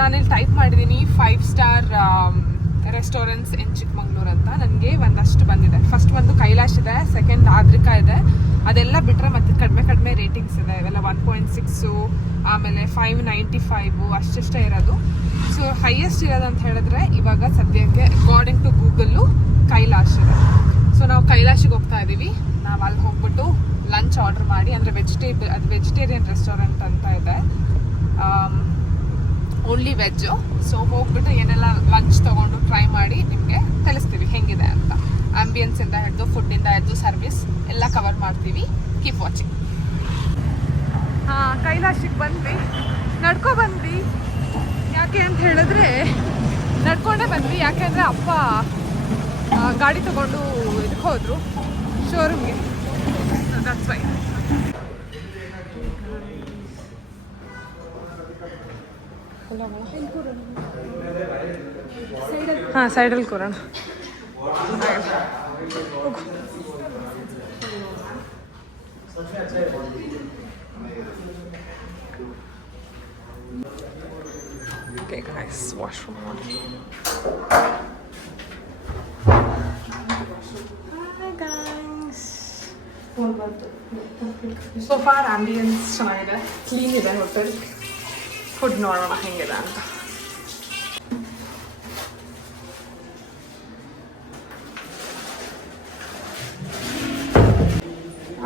ನಾನಿಲ್ಲಿ ಟೈಪ್ ಮಾಡಿದ್ದೀನಿ 5 star restaurants ಇನ್ ಚಿಕ್ಕಮಂಗ್ಳೂರು ಅಂತ. ನನಗೆ ಒಂದಷ್ಟು ಬಂದಿದೆ. ಫಸ್ಟ್ ಒಂದು ಕೈಲಾಶ್ ಇದೆ, ಸೆಕೆಂಡ್ ಆದ್ರಿಕಾ ಇದೆ. ಅದೆಲ್ಲ ಬಿಟ್ಟರೆ ಮತ್ತೆ ಕಡಿಮೆ ರೇಟಿಂಗ್ಸ್ ಇದೆ. ಇವೆಲ್ಲ 1.6, ಆಮೇಲೆ 595 ಅಷ್ಟೇ ಇರೋದು. ಸೊ ಹೈಯೆಸ್ಟ್ ಇರೋದು ಅಂತ ಹೇಳಿದ್ರೆ ಇವಾಗ ಸದ್ಯಕ್ಕೆ ಅಕಾರ್ಡಿಂಗ್ ಟು ಗೂಗಲ್ಲು ಕೈಲಾಶ್ ಇದೆ. ಸೊ ನಾವು ಕೈಲಾಶಿಗೆ ಹೋಗ್ತಾ ಇದ್ದೀವಿ. ನಾವು ಅಲ್ಲಿ ಹೋಗ್ಬಿಟ್ಟು ಲಂಚ್ ಆರ್ಡರ್ ಮಾಡಿ, ಅಂದರೆ ಅದು ವೆಜಿಟೇರಿಯನ್ ರೆಸ್ಟೋರೆಂಟ್ ಅಂತ ಇದೆ, ಓನ್ಲಿ ವೆಜ್ಜು. ಸೊ ಹೋಗ್ಬಿಟ್ಟು ಏನೆಲ್ಲ ಲಂಚ್ ತೊಗೊಂಡು ಟ್ರೈ ಮಾಡಿ ನಿಮಗೆ ತಿಳಿಸ್ತೀವಿ ಹೆಂಗಿದೆ ಅಂತ. ಆಂಬಿಯನ್ಸಿಂದ ಹಿಡಿದು ಫುಡ್ಡಿಂದ ಹಿಡಿದು ಸರ್ವಿಸ್ ಎಲ್ಲ ಕವರ್ ಮಾಡ್ತೀವಿ. Keep watching. ಹಾಂ, ಕೈಲಾಶಿಗೆ ಬಂದ್ವಿ, ನಡ್ಕೊ ಬಂದ್ವಿ. ಯಾಕೆ ಅಂತ ಹೇಳಿದ್ರೆ ನಡ್ಕೊಂಡೇ ಬಂದ್ವಿ. ಯಾಕೆಂದರೆ ಅಪ್ಪ ಗಾಡಿ ತೊಗೊಂಡು ಇದಕ್ಕೆ ಹೋದರು ಶೋರೂಮ್ಗೆ. That's why. ಹಾಂ, ಸೈಡಲ್ಲಿ ಕೂರೋಣ. Okay guys, washroom on. Hi guys. So far ambience ಚೆನ್ನಾಗಿದೆ, ಕ್ಲೀನ್ ಇದೆ ಹೋಟೆಲ್. ಫುಡ್ ನೋಡೋಣ ಹೆಂಗಿದೆ ಅಂತ.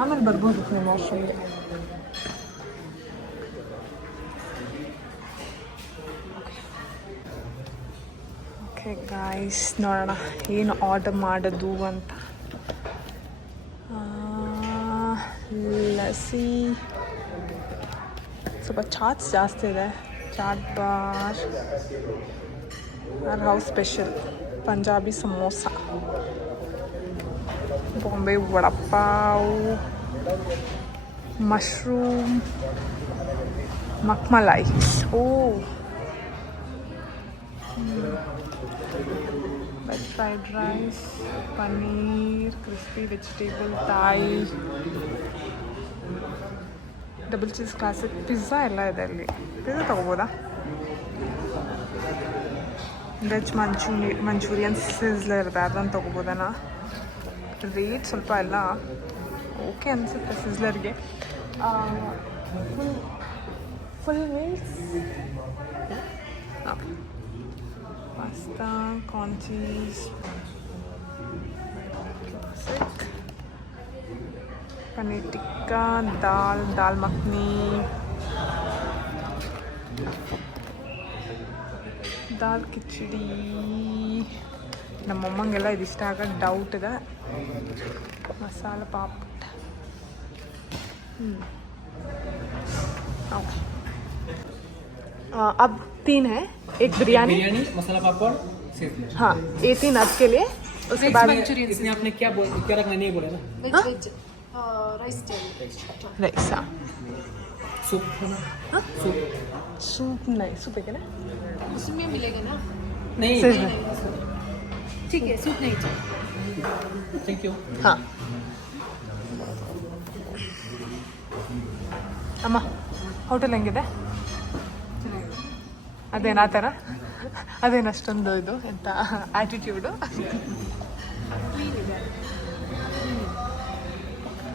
ಆಮೇಲೆ ಬರ್ಬೋದು ನಿಮ್ಮ ವಾಶ್ರೂಮ್ಗೆ. ಓಕೆ ಗಾಯ್ಸ್, ನೋಡೋಣ ಏನು ಆರ್ಡರ್ ಮಾಡೋದು ಅಂತ. ಲಸ್ಸಿ, ಸ್ವಲ್ಪ ಚಾಟ್ಸ್ ಜಾಸ್ತಿ ಇದೆ. Chat bar, our house special Punjabi samosa, Bombay vada pav, mushroom ಮಕ್ಮಲಾಯಿ, veg fried rice, paneer, crispy vegetable Thai, double cheese classic, pizza ಎಲ್ಲ ಇದೆ ಅಲ್ಲಿ. ಪಿಜ್ಜಾ ತೊಗೋಬೋದಾ? ವೆಜ್ ಮಂಚೂರಿಯನ್ ಸಿಸ್ಲರ್ ಇದೆ, ಅದನ್ನು ತೊಗೋಬೋದನಾ? ರೇಟ್ ಸ್ವಲ್ಪ ಎಲ್ಲ ಓಕೆ ಅನಿಸುತ್ತೆ ಸಿಸ್ಲರ್ಗೆ. Full meals pasta, corn cheese, paneer tikka, dal makhani, dal khichdi. ನಮ್ಮಮ್ಮಂಗೆಲ್ಲ ಇದಿಷ್ಟ ಆಗ ಡೌಟ್ ಇದೆ. ಮಸಾಲ ಪಾಪಡ್. ओके, अब 3 है. एक बिरयानी, मसाला पापड़, हाँ ये 3 अब के लिए. उसके बाद इसमें आपने क्या रखना नहीं बोला ना? Veg rice rice. हाँ, सूप, सूप नहीं, सूप है क्या ना? उसमें मिलेगा ना? नहीं, ठीक है, सूप नहीं चाहिए. Thank you. हाँ ಅಮ್ಮ, ಹೋಟೆಲ್ ಹೆಂಗಿದೆ? ಅದೇನು ಆ ಥರ? ಅದೇನು ಅಷ್ಟೊಂದು ಇದು ಎಂಥ ಆ್ಯಟಿಟ್ಯೂಡು? ಕ್ಲೀನ್ ಇದೆ,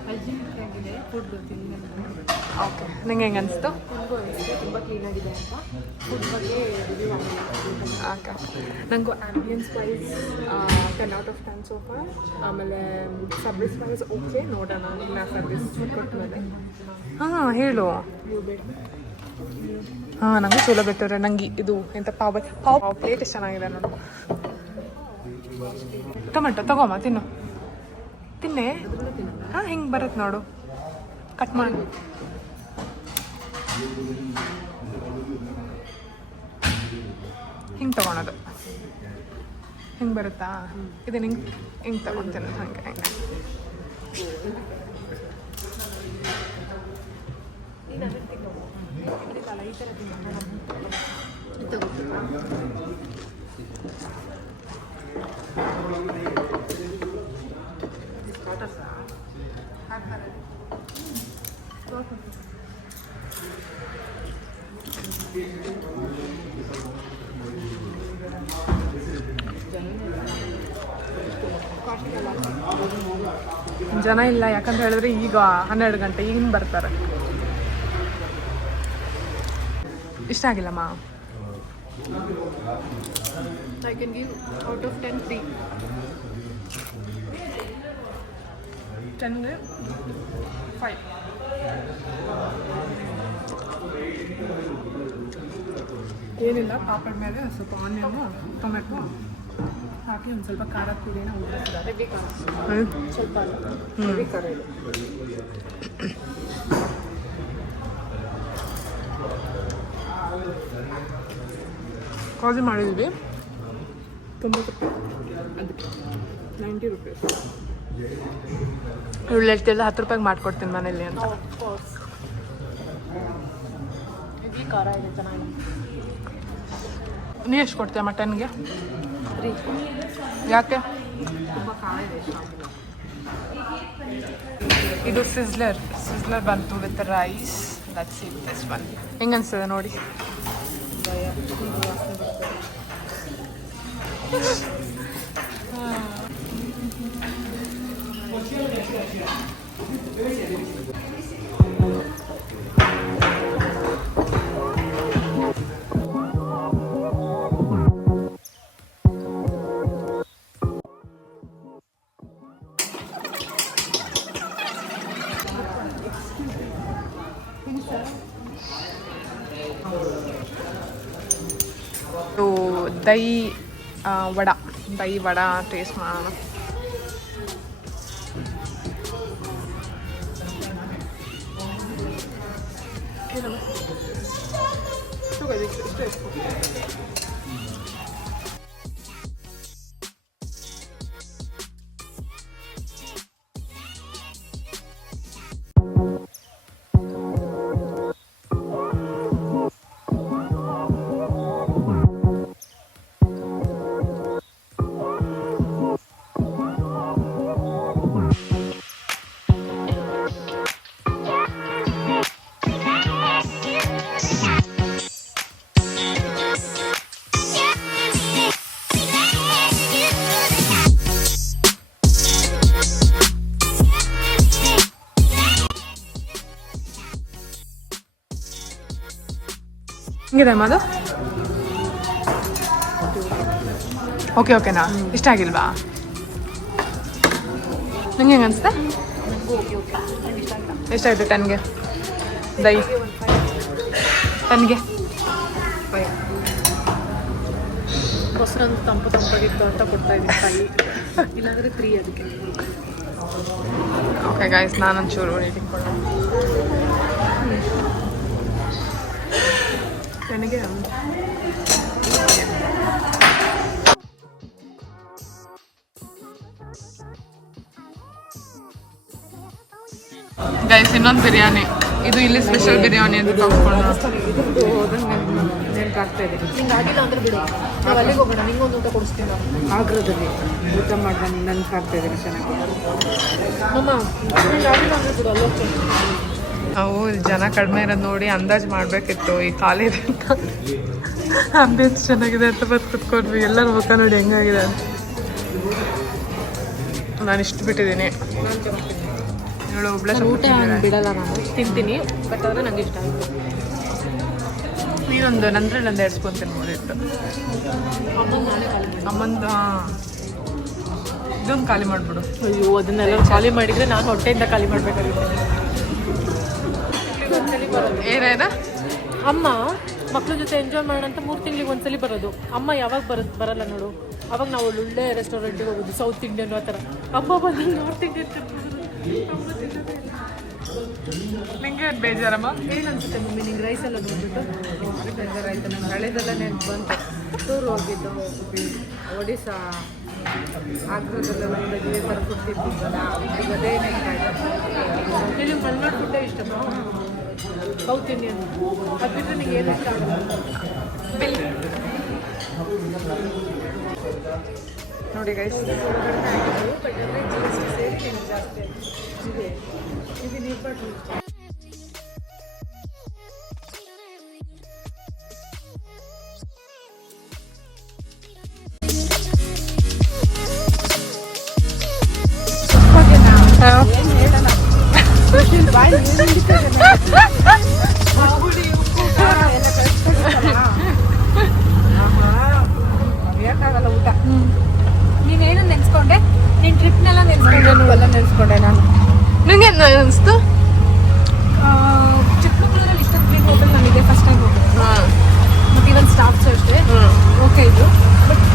ಹೈಜಿನಿಕ್ ಆಗಿದೆ, ಫುಡ್ ಗೊತ್ತಿಲ್ಲ. ಓಕೆ, ನಿಂಗೆ ಹೆಂಗೆ ಅನಿಸ್ತು? ನನಗೂ ಅನಿಸುತ್ತೆ ತುಂಬ ಕ್ಲೀನಾಗಿದೆ ಅಂತ. ಫುಡ್ ಬಗ್ಗೆ ರಿವ್ಯೂ ಓಕೆ, ನನಗೂ ambience wise 10 out of 10 sofa. ಆಮೇಲೆ ಸರ್ವಿಸ್ ವೈಸ್ ಓಕೆ, ನೋಡೋಣ ಇಲ್ಲ ಸರ್ವಿಸ್ ಕೊಟ್ಟ ಮೇಲೆ. ಹಾಂ ಹೇಳು. ಹಾಂ, ನನಗೆ ಚಲೋ ಬೆಟ್ಟರೆ. ನಂಗೆ ಇದು ಎಂಥ ಪಾವ್ ಪ್ಲೇಟ್ ಎಷ್ಟು ಚೆನ್ನಾಗಿದೆ ನೋಡು. ಟೊಮೆಟೊ ತಗೋಮ್ಮ, ತಿನ್ನೆ. ಹಾಂ, ಹಿಂಗೆ ಬರುತ್ತೆ ನೋಡು, ಕಟ್ ಮಾಡಿ. ಹಿಂಗೆ ತೊಗೊಳೋದು, ಹಿಂಗೆ ಬರುತ್ತಾ? ಇದನ್ನು ಹಿಂಗೆ ತೊಗೊತೀನಿ, ಹಂಗೆ ಈ ಥರ ಜನ ಇಲ್ಲ, ಯಾಕಂತ ಹೇಳಿದ್ರೆ ಈಗ 12 ಗಂಟೆ, ಈಗಿನ ಬರ್ತಾರೆ. ಇಷ್ಟ ಆಗಿಲ್ಲಮ್ಮ. I can give out of 10 3. 10ಗೆ 5. ಏನಿಲ್ಲ, ಪಾಪಡ್ ಮೇಲೆ ಸ್ವಲ್ಪ ಆನಿಯನು ಟೊಮೆಟೊ ಹಾಕಿ ಒಂದು ಸ್ವಲ್ಪ ಖಾರ ಪುಡಿನ ಉದುರಿಸಿದ್ದಾರೆ. ಹೆವಿ ಖಾರ ಸ್ವಲ್ಪ ಅಲ್ಲ, ಹೆವಿ ಖಾರ ಇದೆ. ಕಾಜು ಮಾಡಿದ್ವಿ 90 ರೂಪಾಯಿ, ಅದಕ್ಕೆ 90 ರುಪೀಸ್. ಇವಳು ಹೇಳ್ತಿಲ್ಲ 10 ರೂಪಾಯಿಗೆ ಮಾಡ್ಕೊಡ್ತೀನಿ ಮನೇಲಿ ಅಂತ. ಹೆವಿ ಖಾರ ಇದೆ, ಚೆನ್ನಾಗಿ. ನೀ ಎಷ್ಟು ಕೊಡ್ತೀಯ ಮಟನ್ಗೆ? 3. ಯಾಕೆ? ತುಂಬ ಖಾರ ಇದೆ. ಇದು ಸಿಸ್ಲರ್ ಬಂತು with rice. Let's see this one. ಹೆಂಗೆ ಅನ್ಸ್ತದೆ ನೋಡಿ. ದಹಿ ವಡ ಟೇಸ್ಟ್ ಮಾಡೋಣ. ಹಿಂಗಿದೆ ಅದು. ಓಕೆನಾ? ಇಷ್ಟ ಆಗಿಲ್ವಾ? ನಂಗೆ ಹೆಂಗೆ ಅನಿಸ್ತೆ? ಎಷ್ಟಾಯಿತು 10ಗೆ? ದಹಿ 10ಗೆ ಮೊಸರಂತ ತಂಪಾಗಿತ್ತು ಅಂತ ಕೊಡ್ತಾ ಇದ್ದೀನಿ. 5 ಇಲ್ಲಾಂದರೆ 3 ಅದಕ್ಕೆ. ಓಕೆ ಗೈಸ್, ನಾನೊಂಚೂರು ರೇಟಿಂಗ್ ಕೊಡೋಣ. 10ಗೆ ಗೈಸ್, ಇನ್ನೊಂದು ಬಿರಿಯಾನಿ. ಇದು ಇಲ್ಲಿ ಸ್ಪೆಷಲ್ ಬಿರಿಯಾನಿ ಅಂತ ತಗೊಂಡ್ಕೊಂಡು ಇದ್ರದ್ದು ನೆನಪಾಗ್ತಾ ಇದೆ. ನಿಂಗೆ ಆಗಿಲ್ಲ ಅಂದ್ರೆ ಬಿಡು, ನಾವು ಅಲ್ಲಿಗೆ ಹೋಗೋಣ. ನಿಂಗೊಂದು ಊಟ ಕೊಡಿಸ್ತೀನಿ ನಾನು. ಆಗ್ರದಲ್ಲಿ ಊಟ ಮಾಡಿದ ನೆನಪಾಗ್ತಾ ಇದೆ ಚೆನ್ನಾಗಿ. ಅಮ್ಮ ನಿಂಗೆ ಆಗಿಲ್ಲ ಅಂದ್ರೆ ಬಿಡು, ಅಲ್ಲಿ ಹೋಗ್ತೀನಿ. ನಾವು ಜನ ಕಡಿಮೆ ಇರೋದು ನೋಡಿ ಅಂದಾಜು ಮಾಡಬೇಕಿತ್ತು. ಈ ಖಾಲಿ ಇದೆ ಅಂತ ಅಂದಾಜು ಚೆನ್ನಾಗಿದೆ ಅಂತ ಬಂದು ಕುತ್ಕೊಂಡ್ವಿ. ಎಲ್ಲರೂ ಮುಖ ನೋಡಿ ಹೆಂಗಾಗಿದೆ ಅಂತ. ನಾನು ಇಷ್ಟು ಬಿಟ್ಟಿದ್ದೀನಿ. ಇವಳು ಒಬ್ಳೆ ಊಟ ಬಿಡಲ್ಲ, ನಾನು ತಿಂತೀನಿ, ಬಟ್ ಆದರೆ ನನಗೆ ಇಷ್ಟ ಆಯಿತು. ನೀನೊಂದು ನಂದ್ರಲ್ಲಿ 2 ಸ್ಪೂನ್ ತಿನ್ಬೋದಿತ್ತು. ಅಮ್ಮಂದು ಇದೊಂದು ಖಾಲಿ ಮಾಡಿಬಿಡು. ಅಯ್ಯೋ, ಅದನ್ನೆಲ್ಲ ಖಾಲಿ ಮಾಡಿದರೆ ನಾನು ಹೊಟ್ಟೆಯಿಂದ ಖಾಲಿ ಮಾಡಬೇಕಾಗಿತ್ತು. ಏನೇನ ಅಮ್ಮ ಮಕ್ಳ ಜೊತೆ ಎಂಜಾಯ್ ಮಾಡೋಣ ಅಂತ 3 ತಿಂಗಳಿಗೆ ಒಂದ್ಸಲಿ ಬರೋದು. ಅಮ್ಮ ಯಾವಾಗ ಬರಲ್ಲ ನೋಡು. ಅವಾಗ ನಾವು ಒಳ್ಳೆ ರೆಸ್ಟೋರೆಂಟಿಗೆ ಹೋಗೋದು, ಸೌತ್ ಇಂಡಿಯನ್ ಆ ಥರ. ಅಮ್ಮ ಬಂದು ನಾರ್ತ್ ಇಂಡಿಯನ್ ನಿಂಗೆ ಬೇಜಾರಮ್ಮ? ಏನು ಅನ್ಸುತ್ತೆ ಮಮ್ಮಿ ನಿಂಗೆ ರೈಸ್ ಎಲ್ಲ ನೋಡ್ಬಿಟ್ಟು? ಬೇಜಾರಾಯ್ತು. ನಂಗೆ ಹಳೆದೆಲ್ಲ ನೆನ್ಪು ಬಂತು. ಟೂರ್ ಹೋಗಿದ್ದು ಒಡಿಸ್ಸಾ, ಆಗ್ರದಲ್ಲೆಲ್ಲ ಹೋಗಿ ಥರ ಫುಡ್ ತಿಂತಿದ್ದಲ್ಲ, ಈಗ ಅದೇ ನೆನಪಾಯ್ತು. ಇಲ್ಲಿ ಮಲ್ನಾಡು ಫುಡ್ಡೇ ಇಷ್ಟಮ್ಮ, ಸೌತ್ ಇಂಡಿಯನ್. ಅದು ಬಿಟ್ಟರೆ ನಿಂಗೆ ಏನು ಇಷ್ಟ ಆಗಲ್ಲ? ನೋಡಿ ಗೈಸ್, ಬಟ್ ಅಂದರೆ GST ಸೇರಿ ಜಾಸ್ತಿ ಇದೆ. ಇದು ನೀರು ಬಾಯಿ ನೀರು ಹಿಡಿತದೆ ನನಗೆ. ಹುಳಿ ಉಪ್ಪು ಖಾರ ಎಲ್ಲ ಕಳ್ಸ್ಕೊಂಡಿತ್ತಲ್ಲ. ಬೇಕಾಗಲ್ಲ ಊಟ. ನೀನೇನು ನೆನ್ಸ್ಕೊಂಡೆ? ನೀನ್ ಟ್ರಿಪ್ನೆಲ್ಲ ನೆನ್ಸ್ಕೊಂಡೆ? ಎಲ್ಲ ನೆನೆಸ್ಕೊಂಡೆ ನಾನು. ನಿಂಗೆ ಅನಿಸ್ತು? ಚಿಕ್ಕಮಗಳೂರಲ್ಲಿ ಇಷ್ಟೊಂದು ಕ್ಲೀನ್ ಹೋಟೆಲ್ ನನಗೆ ಫಸ್ಟ್ ಟೈಮ್ ಹೋಗೋದು. ಮತ್ತು ಇವನ್ ಸ್ಟಾಫ್ಸ್ ಅಷ್ಟೇ ಓಕೆ ಇದು. ಬಟ್